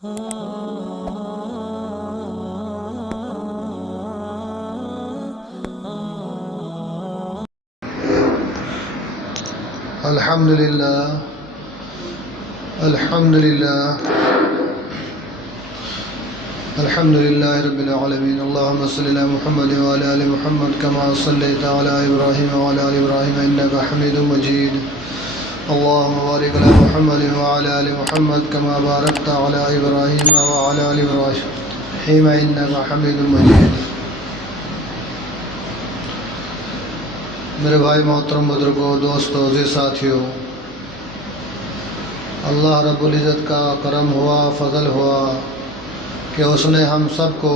الحمدللہ الحمدللہ الحمدللہ رب العالمین اللہم صلی علی محمد وعلی آل محمد کما صلیت علی ابراہیم وعلی آل ابراہیم انکا حمید مجید اللہم بارک علی محمد وعلی آل محمد کما بارکت علی ابراہیم وعلی آل ابراہیم انکا حمید مجید۔ میرے بھائی محترم بزرگوں، دوستوں، عزیز ساتھیوں، اللہ رب العزت کا کرم ہوا، فضل ہوا کہ اس نے ہم سب کو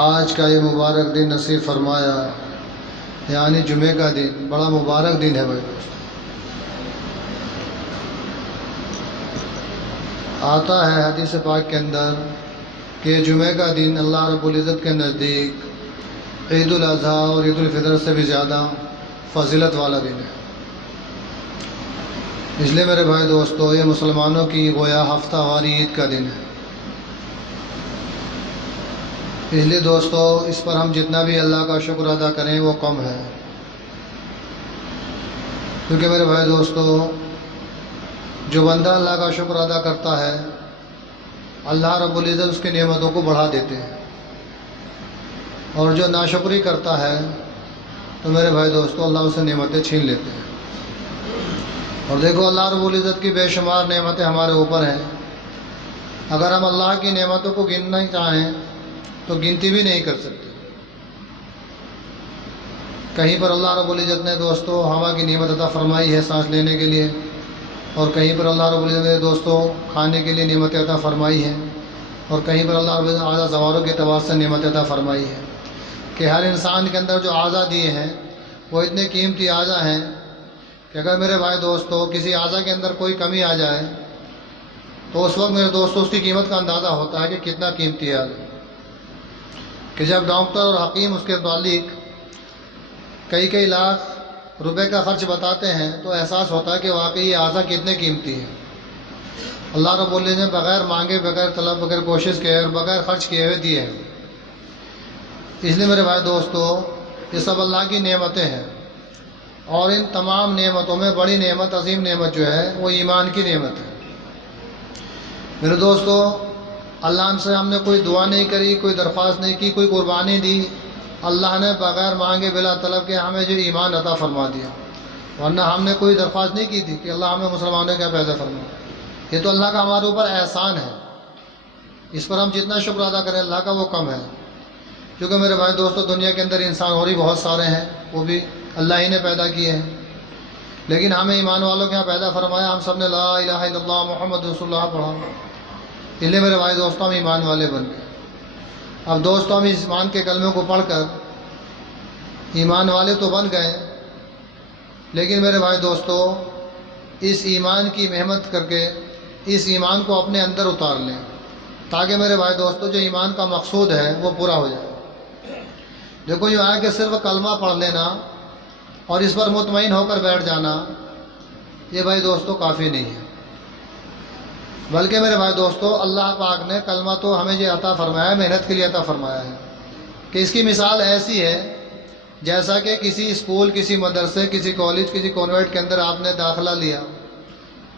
آج کا یہ مبارک دن نصیب فرمایا، یعنی جمعے کا دن۔ بڑا مبارک دن ہے بھائی دوست۔ آتا ہے حدیث پاک کے اندر کہ جمعے کا دن اللہ رب العزت کے نزدیک عید الاضحیٰ اور عید الفطر سے بھی زیادہ فضیلت والا دن ہے۔ اس لیے میرے بھائی دوستو، یہ مسلمانوں کی گویا ہفتہ واری عید کا دن ہے۔ اس لیے دوستو، اس پر ہم جتنا بھی اللہ کا شکر ادا کریں وہ کم ہے، کیونکہ میرے بھائی دوستو، جو بندہ اللہ کا شکر ادا کرتا ہے، اللہ رب العزت اس کی نعمتوں کو بڑھا دیتے ہیں، اور جو ناشکری کرتا ہے تو میرے بھائی دوستو اللہ اسے نعمتیں چھین لیتے ہیں۔ اور دیکھو، اللہ رب العزت کی بے شمار نعمتیں ہمارے اوپر ہیں۔ اگر ہم اللہ کی نعمتوں کو گننا چاہیں تو گنتی بھی نہیں کر سکتے۔ کہیں پر اللہ رب العزت نے دوستو ہوا کی نعمت عطا فرمائی ہے سانس لینے کے لیے، اور کہیں پر اللہ رب العزت نے دوستو کھانے کے لیے نعمت عطا فرمائی ہے، اور کہیں پر اللہ رب العزت اعضاء زواروں کے اعتبار سے نعمت عطا فرمائی ہے کہ ہر انسان کے اندر جو اعضاء دیے ہیں وہ اتنے قیمتی اعضاء ہیں کہ اگر میرے بھائی دوستو کسی اعضاء کے اندر کوئی کمی آ جائے تو اس وقت میرے دوستو اس کی قیمت کا اندازہ ہوتا ہے کہ کتنا قیمتی ہے، کہ جب ڈاکٹر اور حکیم اس کے متعلق کئی لاکھ روپے کا خرچ بتاتے ہیں تو احساس ہوتا ہے کہ واقعی یہ اعضاء کتنے قیمتی ہیں۔ اللہ رب العزت نے بغیر مانگے، بغیر طلب، بغیر کوشش کیے اور بغیر خرچ کیے ہوئے دیے ہیں۔ اس لیے میرے بھائی دوستو، یہ سب اللہ کی نعمتیں ہیں، اور ان تمام نعمتوں میں بڑی نعمت، عظیم نعمت جو ہے وہ ایمان کی نعمت ہے۔ میرے دوستو، اللہ سے ہم نے کوئی دعا نہیں کری، کوئی درخواست نہیں کی، کوئی قربانی دی، اللہ نے بغیر مانگے، بلا طلب کے ہمیں جو ایمان عطا فرما دیا، ورنہ ہم نے کوئی درخواست نہیں کی تھی کہ اللہ ہمیں مسلمانوں کا پیدا فرما۔ یہ تو اللہ کا ہمارے اوپر احسان ہے، اس پر ہم جتنا شکر ادا کریں اللہ کا وہ کم ہے۔ کیونکہ میرے بھائی دوستو، دنیا کے اندر انسان اور بھی بہت سارے ہیں، وہ بھی اللہ ہی نے پیدا کیے ہیں، لیکن ہمیں ایمان والوں کے یہاں پیدا فرمایا۔ ہم سب نے لا الہ الا اللہ محمد رسول اللہ پڑھا، اس لیے میرے بھائی دوستو ہم ایمان والے بن گئے۔ اب دوستو، ہم اس ایمان کے کلمے کو پڑھ کر ایمان والے تو بن گئے، لیکن میرے بھائی دوستو اس ایمان کی محنت کر کے اس ایمان کو اپنے اندر اتار لیں، تاکہ میرے بھائی دوستو جو ایمان کا مقصود ہے وہ پورا ہو جائے۔ دیکھو، یہ آیا کہ صرف کلمہ پڑھ لینا اور اس پر مطمئن ہو کر بیٹھ جانا، یہ بھائی دوستو کافی نہیں ہے، بلکہ میرے بھائی دوستو اللہ پاک نے کلمہ تو ہمیں یہ عطا فرمایا ہے، محنت کے لیے عطا فرمایا ہے، کہ اس کی مثال ایسی ہے جیسا کہ کسی اسکول، کسی مدرسے، کسی کالج، کسی کانوینٹ کے اندر آپ نے داخلہ لیا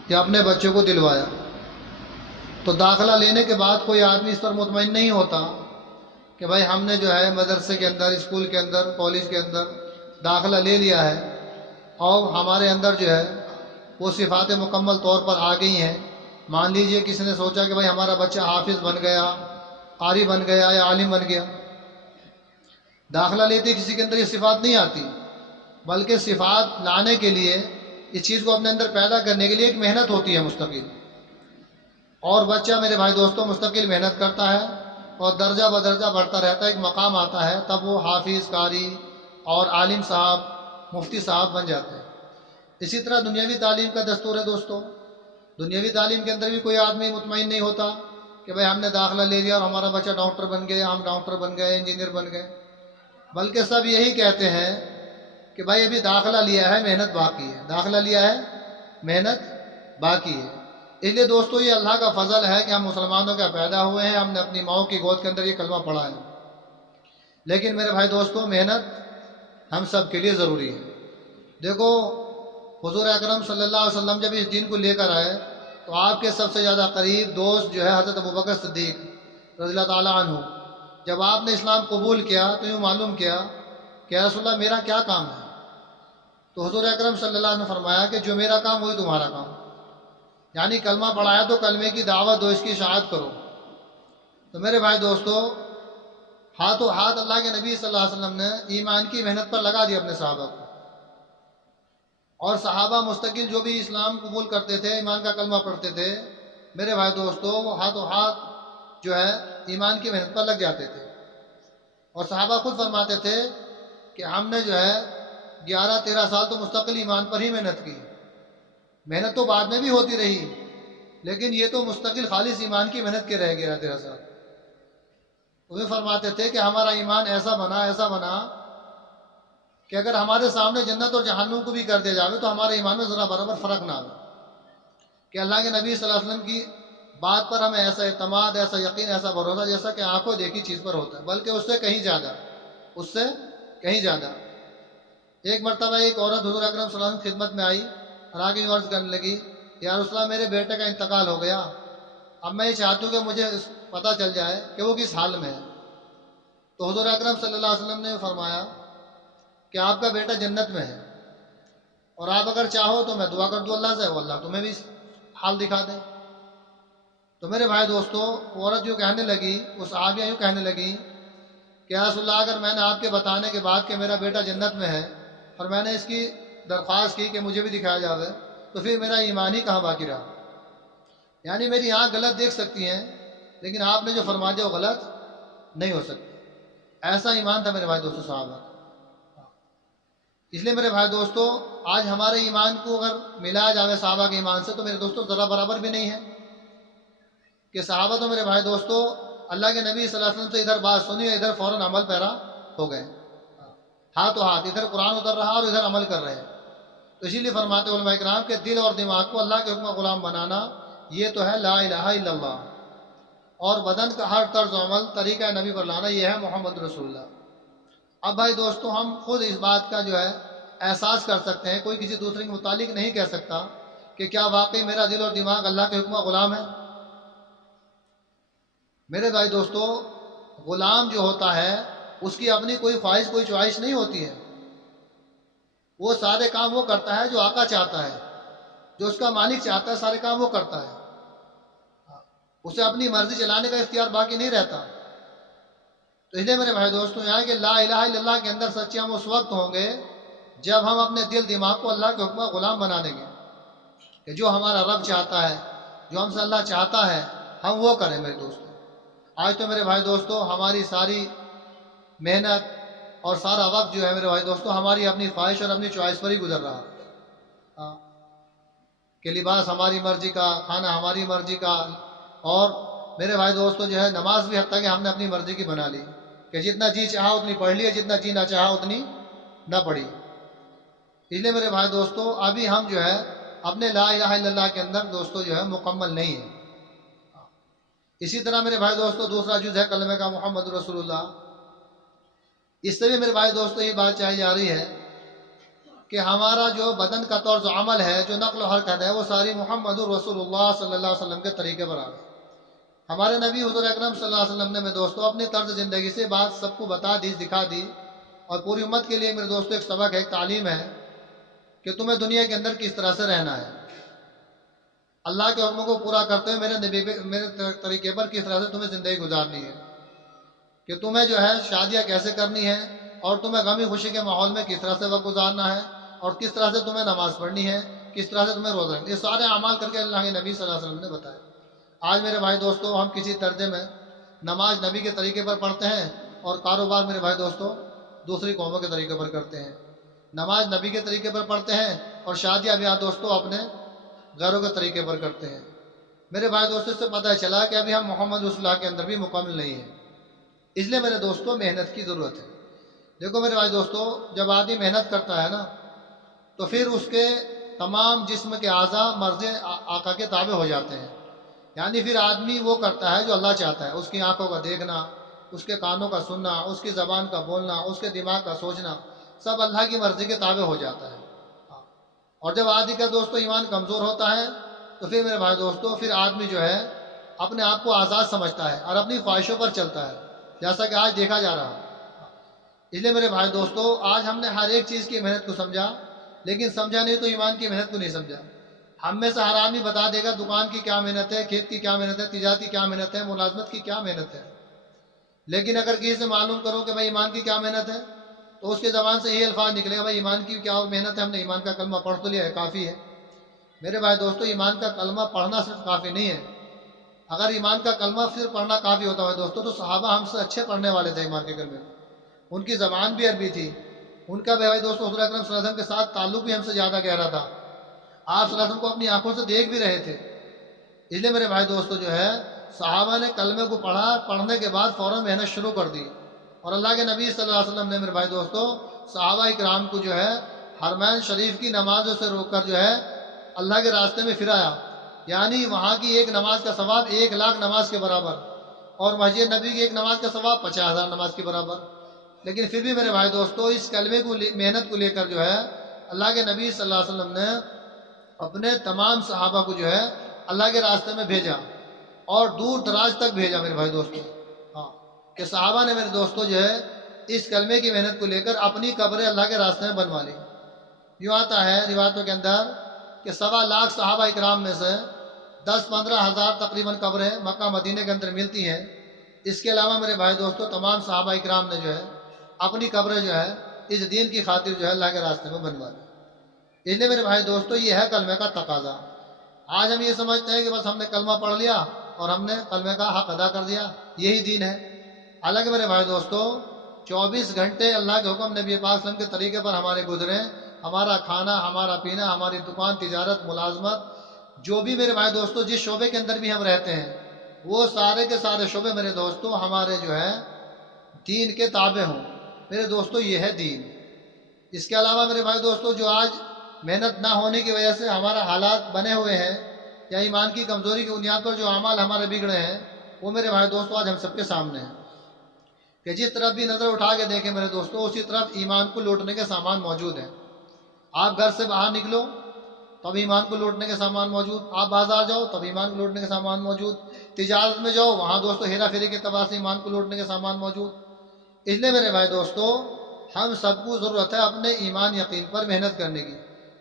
یا اپنے بچوں کو دلوایا، تو داخلہ لینے کے بعد کوئی آدمی اس پر مطمئن نہیں ہوتا کہ بھائی ہم نے جو ہے مدرسے کے اندر، اسکول کے اندر، کالج کے اندر داخلہ لے لیا ہے، اور ہمارے اندر جو ہے وہ صفات مکمل طور پر آ گئی ہیں۔ مان لیجئے کسی نے سوچا کہ بھائی ہمارا بچہ حافظ بن گیا، قاری بن گیا یا عالم بن گیا، داخلہ لیتے کسی کے اندر یہ صفات نہیں آتی، بلکہ صفات لانے کے لیے، اس چیز کو اپنے اندر پیدا کرنے کے لیے ایک محنت ہوتی ہے مستقل، اور بچہ میرے بھائی دوستوں مستقل محنت کرتا ہے اور درجہ بدرجہ بڑھتا رہتا ہے، ایک مقام آتا ہے، تب وہ حافظ، قاری اور عالم صاحب، مفتی صاحب بن جاتے ہیں۔ اسی طرح دنیاوی تعلیم کا دستور ہے دوستو، دنیاوی تعلیم کے اندر بھی کوئی آدمی مطمئن نہیں ہوتا کہ بھائی ہم نے داخلہ لے لیا اور ہمارا بچہ ڈاکٹر بن گیا، ہم ڈاکٹر بن گئے، انجینئر بن گئے، بلکہ سب یہی کہتے ہیں کہ بھائی ابھی داخلہ لیا ہے، محنت باقی ہے، داخلہ لیا ہے، محنت باقی ہے۔ اس لیے دوستو یہ اللہ کا فضل ہے کہ ہم مسلمانوں کا پیدا ہوئے ہیں، ہم نے اپنی ماؤں کی گود کے اندر یہ کلمہ پڑھا ہے۔ لیکن میرے بھائی دوستو محنت ہم سب کے لیے ضروری ہے۔ دیکھو حضور اکرم صلی اللہ علیہ وسلم جب اس دین کو لے کر آئے تو آپ کے سب سے زیادہ قریب دوست جو ہے حضرت ابوبکر صدیق رضی اللہ تعالیٰ عنہ، جب آپ نے اسلام قبول کیا تو یوں معلوم کیا کہ یا رسول اللہ میرا کیا کام ہے؟ تو حضور اکرم صلی اللہ علیہ وسلم نے فرمایا کہ جو میرا کام وہی تمہارا کام، یعنی کلمہ پڑھایا تو کلمے کی دعوت دو، اس کی اشاعت کرو۔ تو میرے بھائی دوستو ہاتھوں ہاتھ اللہ کے نبی صلی اللہ علیہ وسلم نے ایمان کی محنت پر لگا دیا اپنے صحابہ کو، اور صحابہ مستقل جو بھی اسلام قبول کرتے تھے، ایمان کا کلمہ پڑھتے تھے، میرے بھائی دوستو وہ ہاتھوں ہاتھ جو ہے ایمان کی محنت پر لگ جاتے تھے۔ اور صحابہ خود فرماتے تھے کہ ہم نے جو ہے 11-13 سال تو مستقل ایمان پر ہی محنت کی، محنت تو بعد میں بھی ہوتی رہی، لیکن یہ تو مستقل خالص ایمان کی محنت کے رہ گیا 13 سال۔ وہ فرماتے تھے کہ ہمارا ایمان ایسا بنا کہ اگر ہمارے سامنے جنت اور جہنم کو بھی کر دیا جائے تو ہمارے ایمان میں ذرا برابر فرق نہ آئے، کہ اللہ کے نبی صلی اللہ علیہ وسلم کی بات پر ہمیں ایسا اعتماد، ایسا یقین، ایسا بھروسہ جیسا کہ آنکھوں دیکھی چیز پر ہوتا ہے، بلکہ اس سے کہیں زیادہ۔ ایک مرتبہ ایک عورت حضور اکرم صلی اللہ علیہ وسلم کی خدمت میں آئی اور آگے یوں عرض کرنے لگی، یا رسول اللہ میرے بیٹے کا انتقال ہو گیا، اب میں یہ چاہتی ہوں کہ مجھے پتہ چل جائے کہ وہ کس حال میں ہے۔ تو حضور اکرم صلی اللہ علیہ وسلم نے فرمایا کہ آپ کا بیٹا جنت میں ہے، اور آپ اگر چاہو تو میں دعا کر دوں اللہ سے، وہ اللہ تمہیں بھی حال دکھا دے۔ تو میرے بھائی دوستو عورت جو کہنے لگی، وہ صحابیہ یوں کہنے لگی کہ یا رسول اللہ اگر میں نے آپ کے بتانے کے بعد کہ میرا بیٹا جنت میں ہے اور میں نے اس کی درخواست کی کہ مجھے بھی دکھایا جاوے، تو پھر میرا ایمان ہی کہاں باقی رہا؟ یعنی میری آنکھ غلط دیکھ سکتی ہیں، لیکن آپ نے جو فرما دیا وہ غلط نہیں ہو سکتی۔ ایسا ایمان تھا میرے بھائی دوستو صحابہ۔ اس لیے میرے بھائی دوستو آج ہمارے ایمان کو اگر ملایا جاوے صحابہ کے ایمان سے تو میرے دوستو ذرا برابر بھی نہیں ہے، کہ صحابہ تو میرے بھائی دوستو اللہ کے نبی صلی اللہ علیہ وسلم سے ادھر بات سنی اور ادھر فوراً عمل پیرا ہو گئے، ہاتھوں ہاتھ ادھر قرآن اتر رہا اور ادھر عمل کر رہے ہیں۔ تو اسی لیے فرماتے علماء کرام کہ دل اور دماغ کو اللہ کے حکم غلام بنانا یہ تو ہے لا الہ الا اللہ، اور بدن کا ہر طرز عمل طریقہ نبی پر لانا یہ ہے محمد رسول اللہ۔ اب بھائی دوستو ہم خود اس بات کا جو ہے احساس کر سکتے ہیں، کوئی کسی دوسرے کے متعلق نہیں کہہ سکتا کہ کیا واقعی میرا دل اور دماغ اللہ کے حکم غلام ہے۔ میرے بھائی دوستو غلام جو ہوتا ہے اس کی اپنی کوئی خواہش، کوئی چوائس نہیں ہوتی ہے، وہ سارے کام وہ کرتا ہے جو آقا چاہتا ہے، جو اس کا مالک چاہتا ہے سارے کام وہ کرتا ہے، اسے اپنی مرضی چلانے کا اختیار باقی نہیں رہتا۔ تو اس لیے میرے بھائی دوستوں یہاں کہ لا الہ الا اللہ کے اندر سچے ہم اس وقت ہوں گے جب ہم اپنے دل دماغ کو اللہ کے حکم غلام بنا دیں گے، کہ جو ہمارا رب چاہتا ہے، جو ہم سے اللہ چاہتا ہے ہم وہ کریں۔ میرے دوستوں آج تو میرے بھائی دوستو ہماری ساری محنت اور سارا وقت جو ہے میرے بھائی دوستو ہماری اپنی خواہش اور اپنی چوائس پر ہی گزر رہا، کہ لباس ہماری مرضی کا، کھانا ہماری مرضی کا، اور میرے بھائی دوستو جو ہے نماز بھی حتیٰ کہ ہم نے اپنی مرضی کی بنا لی، کہ جتنا جی چاہا اتنی پڑھ لی، جتنا جی نہ چاہا اتنی نہ پڑھی۔ اس لیے میرے بھائی دوستو ابھی ہم جو ہے اپنے لا الہ الا اللہ کے اندر دوستو جو ہے مکمل نہیں ہے۔ اسی طرح میرے بھائی دوستو دوسرا جز ہے کلمہ کا محمد رسول اللہ، اس سے بھی میرے بھائی دوستو یہ بات چاہی جا رہی ہے کہ ہمارا جو بدن کا طرز عمل ہے، جو نقل و حرکت ہے، وہ ساری محمد رسول اللہ صلی اللہ علیہ وسلم کے طریقے پر آ گئی۔ ہمارے نبی حضور اکرم صلی اللہ علیہ وسلم نے میرے دوستو اپنی طرز زندگی سے بات سب کو بتا دی، دکھا دی، اور پوری امت کے لیے میرے دوستو ایک سبق ہے، ایک تعلیم ہے کہ تمہیں دنیا کے اندر کس طرح سے رہنا ہے، اللہ کے حکموں کو پورا کرتے ہوئے میرے طریقے پر کس طرح سے تمہیں زندگی گزارنی ہے، کہ تمہیں جو ہے شادیاں کیسے کرنی ہے، اور تمہیں غمی خوشی کے ماحول میں کس طرح سے وقت گزارنا ہے، اور کس طرح سے تمہیں نماز پڑھنی ہے، کس طرح سے تمہیں روزہ رکھنا ہے، یہ سارے اعمال کر کے اللہ کے نبی صلی اللہ علیہ وسلم نے بتایا۔ آج میرے بھائی دوستو ہم کسی درجے میں نماز نبی کے طریقے پر پڑھتے ہیں اور کاروبار میرے بھائی دوستو دوسری قوموں کے طریقے پر کرتے ہیں، نماز نبی کے طریقے پر پڑھتے ہیں اور شادیاں بیاہ دوستو اپنے غیروں کے طریقے پر کرتے ہیں۔ میرے بھائی دوستوں سے پتہ چلا کہ ابھی ہم محمد رسول اللہ کے اندر بھی مکمل نہیں ہیں، اس لیے میرے دوستو محنت کی ضرورت ہے۔ دیکھو میرے بھائی دوستو جب آدمی محنت کرتا ہے نا تو پھر اس کے تمام جسم کے اعضاء مرض آقا کے تابع ہو جاتے ہیں. یعنی پھر آدمی وہ کرتا ہے جو اللہ چاہتا ہے. اس کی آنکھوں کا دیکھنا، اس کے کانوں کا سننا، اس کی زبان کا بولنا، اس کے دماغ کا سوچنا، سب اللہ کی مرضی کے تابع ہو جاتا ہے. اور جب آدمی کا دوستو ایمان کمزور ہوتا ہے تو پھر میرے بھائی دوستو پھر آدمی جو ہے اپنے آپ کو آزاد سمجھتا ہے اور اپنی خواہشوں پر چلتا ہے، جیسا کہ آج دیکھا جا رہا ہے. اس لیے میرے بھائی دوستو آج ہم نے ہر ایک چیز کی محنت کو سمجھا، لیکن سمجھا نہیں تو ایمان کی محنت کو نہیں سمجھا. ہم میں سے ہر آدمی بتا دے گا دکان کی کیا محنت ہے، کھیت کی کیا محنت ہے، تجارت کی کیا محنت ہے، ملازمت کی کیا محنت ہے. لیکن اگر کسی سے معلوم کرو کہ بھائی ایمان کی کیا محنت ہے تو اس کے زبان سے یہی الفاظ نکلے گا، بھائی ایمان کی کیا محنت ہے، ہم نے ایمان کا کلمہ پڑھ تو لیا ہے، کافی ہے. میرے بھائی دوستو ایمان کا کلمہ پڑھنا صرف کافی نہیں ہے. اگر ایمان کا کلمہ صرف پڑھنا کافی ہوتا ہے دوستو تو صحابہ ہم سے اچھے پڑھنے والے تھے ایمان کے کلمے. ان کی زبان بھی عربی تھی، ان کا بھائی دوستو حضور اکرم صلی اللہ علیہ وسلم کے ساتھ تعلق بھی ہم سے زیادہ گہرا تھا. آپ صلی اللہ علیہ وسلم کو اپنی آنکھوں سے دیکھ بھی رہے تھے. اس لیے میرے بھائی دوستو جو ہے صحابہ نے کلمے کو پڑھا، پڑھنے کے بعد فوراً محنت شروع کر دی. اور اللہ کے نبی صلی اللہ علیہ وسلم نے میرے بھائی دوستو صحابہ اکرام کو جو ہے حرمین شریف کی نمازوں سے روک کر جو ہے اللہ کے راستے میں پھرایا. یعنی وہاں کی ایک نماز کا ثواب 1,00,000 نماز کے برابر، اور مسجد نبی کی ایک نماز کا ثواب 50,000 نماز کے برابر. لیکن پھر بھی میرے بھائی دوستو اس کلمے کو محنت کو لے کر جو ہے اللہ کے نبی صلی اللہ علیہ وسلم نے اپنے تمام صحابہ کو جو ہے اللہ کے راستے میں بھیجا اور دور دراز تک بھیجا میرے بھائی دوستو. ہاں کہ صحابہ نے میرے دوستو جو ہے اس کلمے کی محنت کو لے کر اپنی قبریں اللہ کے راستے میں بنوا لی. یوں آتا ہے روایتوں کے اندر کہ 1,25,000 صحابہ اکرام میں سے 10-15 ہزار تقریباً قبریں مکہ مدینہ کے اندر ملتی ہیں. اس کے علاوہ میرے بھائی دوستو تمام صحابہ اکرام نے جو ہے اپنی قبریں جو ہے اس دین کی خاطر جو ہے اللہ کے راستے میں بنوا دی. اس لیے میرے بھائی دوستو یہ ہے کلمے کا تقاضا. آج ہم یہ سمجھتے ہیں کہ بس ہم نے کلمہ پڑھ لیا اور ہم نے کلمے کا حق ادا کر دیا، یہی دین ہے. حالانکہ میرے بھائی دوستو 24 گھنٹے اللہ کے حکم نبی پاک صلی اللہ علیہ وسلم کے طریقے پر ہمارے گزرے. ہمارا کھانا، ہمارا پینا، ہماری دکان، تجارت، ملازمت، جو بھی میرے بھائی دوستو جس شعبے کے اندر بھی ہم رہتے ہیں وہ سارے کے سارے شعبے میرے دوستو ہمارے جو ہے دین کے تابع ہوں. میرے دوستو یہ ہے دین. اس کے علاوہ میرے بھائی دوستو جو آج محنت نہ ہونے کی وجہ سے ہمارا حالات بنے ہوئے ہیں یا ایمان کی کمزوری کی بنیاد پر جو اعمال ہمارے بگڑے ہیں وہ میرے بھائی دوستو آج ہم سب کے سامنے ہیں کہ جس طرف بھی نظر اٹھا کے دیکھیں میرے دوستو اسی طرف ایمان کو لوٹنے کے سامان موجود ہیں. آپ گھر سے باہر نکلو تب ایمان کو لوٹنے کے سامان موجود، آپ بازار جاؤ تب ایمان کو لوٹنے کے سامان موجود، تجارت میں جاؤ وہاں دوستو ہیرا پھیری کے اعتبار سے ایمان کو لوٹنے کے سامان موجود. اس لیے میرے بھائی دوستو ہم سب کو ضرورت ہے اپنے ایمان یقین پر محنت کرنے کی.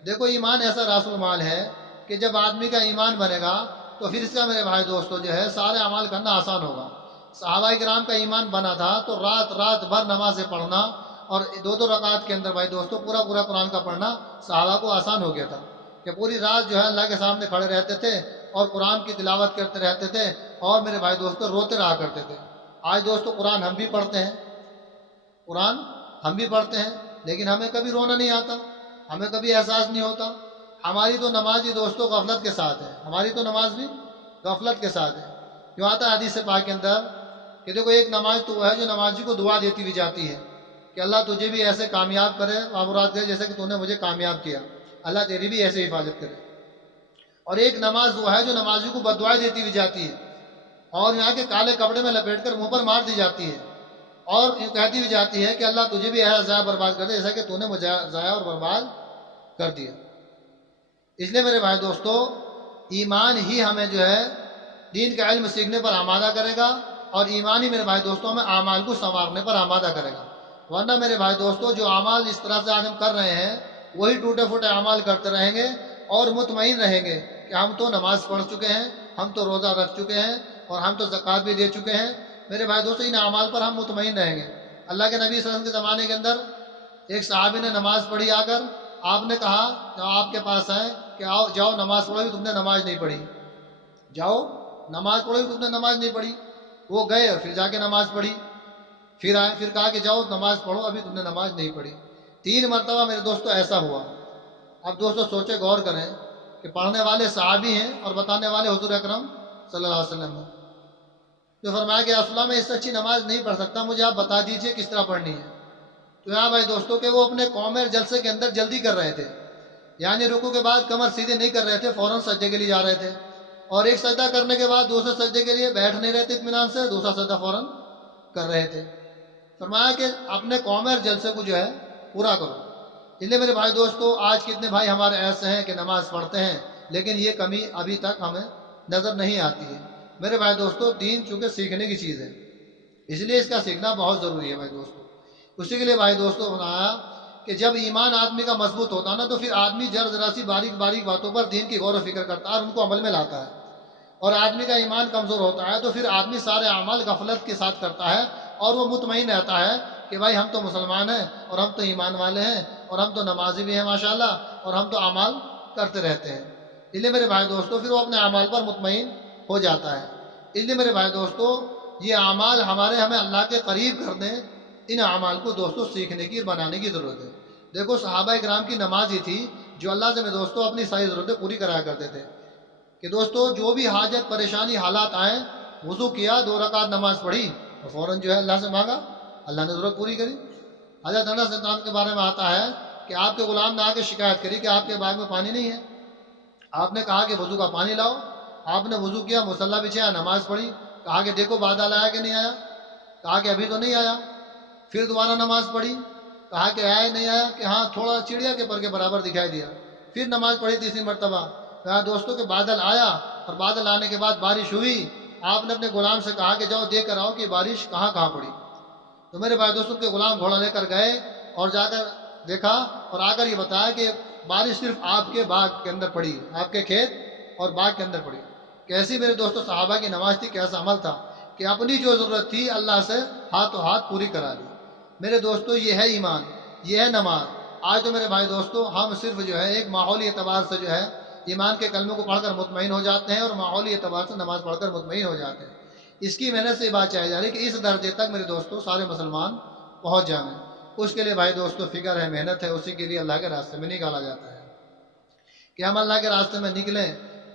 دیکھو ایمان ایسا راس المال ہے کہ جب آدمی کا ایمان بنے گا تو پھر اس کا میرے بھائی دوستو جو ہے سارے اعمال کرنا آسان ہوگا. صحابہ کرام کا ایمان بنا تھا تو رات بھر نمازیں پڑھنا اور 2 رکعت کے اندر بھائی دوستو پورا قرآن کا پڑھنا صحابہ کو آسان ہو گیا تھا کہ پوری رات جو ہے اللہ کے سامنے کھڑے رہتے تھے اور قرآن کی تلاوت کرتے رہتے تھے اور میرے بھائی دوستو روتے رہا کرتے تھے. آج دوستو قرآن ہم بھی پڑھتے ہیں، قرآن ہم بھی پڑھتے ہیں، لیکن ہمیں کبھی رونا نہیں آتا، ہمیں کبھی احساس نہیں ہوتا. ہماری تو نماز ہی دوستو غفلت کے ساتھ ہے، ہماری تو نماز بھی غفلت کے ساتھ ہے. یوں آتا ہے حدیث پاک کے اندر کہ دیکھو ایک نماز تو ہے جو نمازی کو دعا دیتی ہوئی جاتی ہے کہ اللہ تجھے بھی ایسے کامیاب کرے، معمورات کرے جیسے کہ تو نے مجھے کامیاب کیا، اللہ تیری بھی ایسے حفاظت کرے. اور ایک نماز وہ ہے جو نمازی کو بد دعائیں دیتی ہوئی جاتی ہے اور یہاں کے کالے کپڑے میں لپیٹ کر منہ پر مار دی جاتی ہے اور یوں کہتی ہوئی جاتی ہے کہ اللہ تجھے بھی ایسا ضائع برباد کر دے جیسا کہ تو نے مجھے ضائع اور برباد کر دیا. اس لیے میرے بھائی دوستو ایمان ہی ہمیں جو ہے دین کا علم سیکھنے پر آمادہ کرے گا اور ایمان ہی میرے بھائی دوستوں ہمیں اعمال کو سنوارنے پر آمادہ کرے گا. ورنہ میرے بھائی دوستو جو اعمال اس طرح سے آج ہم کر رہے ہیں وہی ٹوٹے پھوٹے اعمال کرتے رہیں گے اور مطمئن رہیں گے کہ ہم تو نماز پڑھ چکے ہیں، ہم تو روزہ رکھ چکے ہیں اور ہم تو زکوٰۃ بھی دے چکے ہیں. میرے بھائی دوستو ان اعمال پر ہم مطمئن رہیں گے. اللہ کے نبی صلی اللہ علیہ وسلم کے زمانے کے اندر ایک صحابی نے نماز پڑھی آ کر، آپ نے کہا کہ آپ کے پاس آئے کہ جاؤ نماز پڑھو گی، تم نے نماز نہیں پڑھی، جاؤ نماز پڑھو گی، تم نے نماز نہیں پڑھی. وہ گئے اور پھر جا کے نماز پڑھی، پھر آئے، پھر کہا کہ جاؤ نماز پڑھو، ابھی تم نے نماز نہیں پڑھی. 3 مرتبہ میرے دوستو ایسا ہوا. اب دوستو سوچے غور کریں کہ پڑھنے والے صحابی ہیں اور بتانے والے حضور اکرم صلی اللہ علیہ وسلم ہیں. جو فرمایا کہ رسول اللہ میں اس سے اچھی نماز نہیں پڑھ سکتا، مجھے آپ بتا دیجئے کس طرح پڑھنی ہے. تو یہاں بھائی دوستو کہ وہ اپنے قوم جلسے کے اندر جلدی کر رہے تھے یعنی رکوع کے بعد کمر سیدھی نہیں کر رہے تھے، فوراً سجدے کے لیے جا رہے تھے، اور ایک سجدہ کرنے کے بعد دوسرے سجدے کے لیے بیٹھ نہیں رہے تھے اطمینان سے، دوسرا سجدہ فوراً کر رہے تھے۔ فرمایا کہ اپنے قوم اور جلسے کو جو ہے پورا کرو۔ اس لیے میرے بھائی دوستو، آج کتنے بھائی ہمارے ایسے ہیں کہ نماز پڑھتے ہیں لیکن یہ کمی ابھی تک ہمیں نظر نہیں آتی ہے۔ میرے بھائی دوستو، دین چونکہ سیکھنے کی چیز ہے، اس لیے اس کا سیکھنا بہت ضروری ہے بھائی دوستو۔ اسی کے لیے بھائی دوستو بتایا کہ جب ایمان آدمی کا مضبوط ہوتا ہے نا، تو پھر آدمی ذرا سی باریک باریک باتوں پر دین کی غور و فکر کرتا ہے اور ان کو عمل میں لاتا ہے۔ اور آدمی کا ایمان کمزور ہوتا ہے تو پھر آدمی سارے اعمال غفلت کے ساتھ کرتا ہے، اور وہ مطمئن رہتا ہے کہ بھائی ہم تو مسلمان ہیں اور ہم تو ایمان والے ہیں اور ہم تو نمازی بھی ہیں ماشاءاللہ، اور ہم تو اعمال کرتے رہتے ہیں۔ اس لیے میرے بھائی دوستو پھر وہ اپنے اعمال پر مطمئن ہو جاتا ہے۔ اس لیے میرے بھائی دوستو، یہ اعمال ہمیں اللہ کے قریب کر دیں، ان اعمال کو دوستو سیکھنے کی اور بنانے کی ضرورت ہے۔ دیکھو صحابہ کرام کی نماز ہی تھی جو اللہ سے میں دوستو اپنی ساری ضرورتیں پوری کرایا کرتے تھے، کہ دوستو جو بھی حاجت پریشانی حالات آئیں، وضو کیا، 2 رکعت نماز پڑھی اور فوراً جو ہے اللہ سے مانگا، اللہ نے ضرورت پوری کری۔ حضرت انس رضی کے بارے میں آتا ہے کہ آپ کے غلام نے آ کے شکایت کری کہ آپ کے باغ میں پانی نہیں ہے۔ آپ نے کہا کہ وضو کا پانی لاؤ۔ آپ نے وضو کیا، مصلی بچھایا، نماز پڑھی، کہا کہ دیکھو بادل آیا کہ نہیں آیا، کہا کہ ابھی تو نہیں آیا۔ پھر دوبارہ نماز پڑھی، کہا کہ آیا نہیں آیا، کہ ہاں تھوڑا چڑیا کے پر کے برابر دکھائی دیا۔ پھر نماز پڑھی تیسری مرتبہ، کہا دوستوں کہ بادل آیا، اور بادل آنے کے بعد بارش ہوئی۔ آپ نے اپنے غلام سے کہا کہ جاؤ دیکھ کر آؤ کہ بارش کہاں کہاں پڑی۔ تو میرے بھائی دوستوں کے غلام گھوڑا لے کر گئے اور جا کر دیکھا اور آ کر یہ بتایا کہ بارش صرف آپ کے باغ کے اندر پڑی، آپ کے کھیت اور باغ کے اندر پڑی۔ کیسی میرے دوستوں صحابہ کی نماز تھی، کیسا عمل تھا کہ اپنی جو ضرورت تھی اللہ سے ہاتھوں ہاتھ پوری کرا لی۔ میرے دوستو یہ ہے ایمان، یہ ہے نماز۔ آج تو میرے بھائی دوستو ہم صرف جو ہے ایک ماحولی اعتبار سے جو ہے ایمان کے کلموں کو پڑھ کر مطمئن ہو جاتے ہیں، اور ماحولی اعتبار سے نماز پڑھ کر مطمئن ہو جاتے ہیں۔ اس کی محنت سے یہ بات چاہی جا رہی ہے کہ اس درجے تک میرے دوستو سارے مسلمان پہنچ جائیں۔ اس کے لیے بھائی دوستو فکر ہے، محنت ہے، اسی کے لیے اللہ کے راستے میں نکالا جاتا ہے کہ ہم اللہ کے راستے میں نکلیں،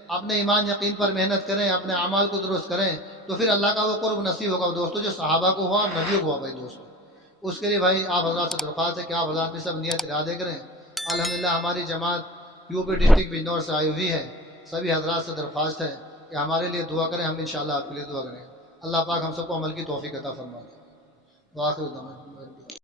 اپنے ایمان یقین پر محنت کریں، اپنے اعمال کو درست کریں، تو پھر اللہ کا وہ قرب نصیب ہوگا دوستو جو صحابہ کو ہوا اور نبیوں کو ہوا بھائی دوستو۔ اس کے لیے بھائی آپ حضرات سے درخواست ہے کہ آپ حضرات بھی سب نیت ارادے کریں۔ الحمدللہ ہماری جماعت یوپی ڈسٹرکٹ بجنور سے آئی ہوئی ہے، سبھی حضرات سے درخواست ہے کہ ہمارے لیے دعا کریں، ہم انشاءاللہ آپ کے لیے دعا کریں۔ اللہ پاک ہم سب کو عمل کی توفیق عطا فرمائے۔ وآخر دعوانا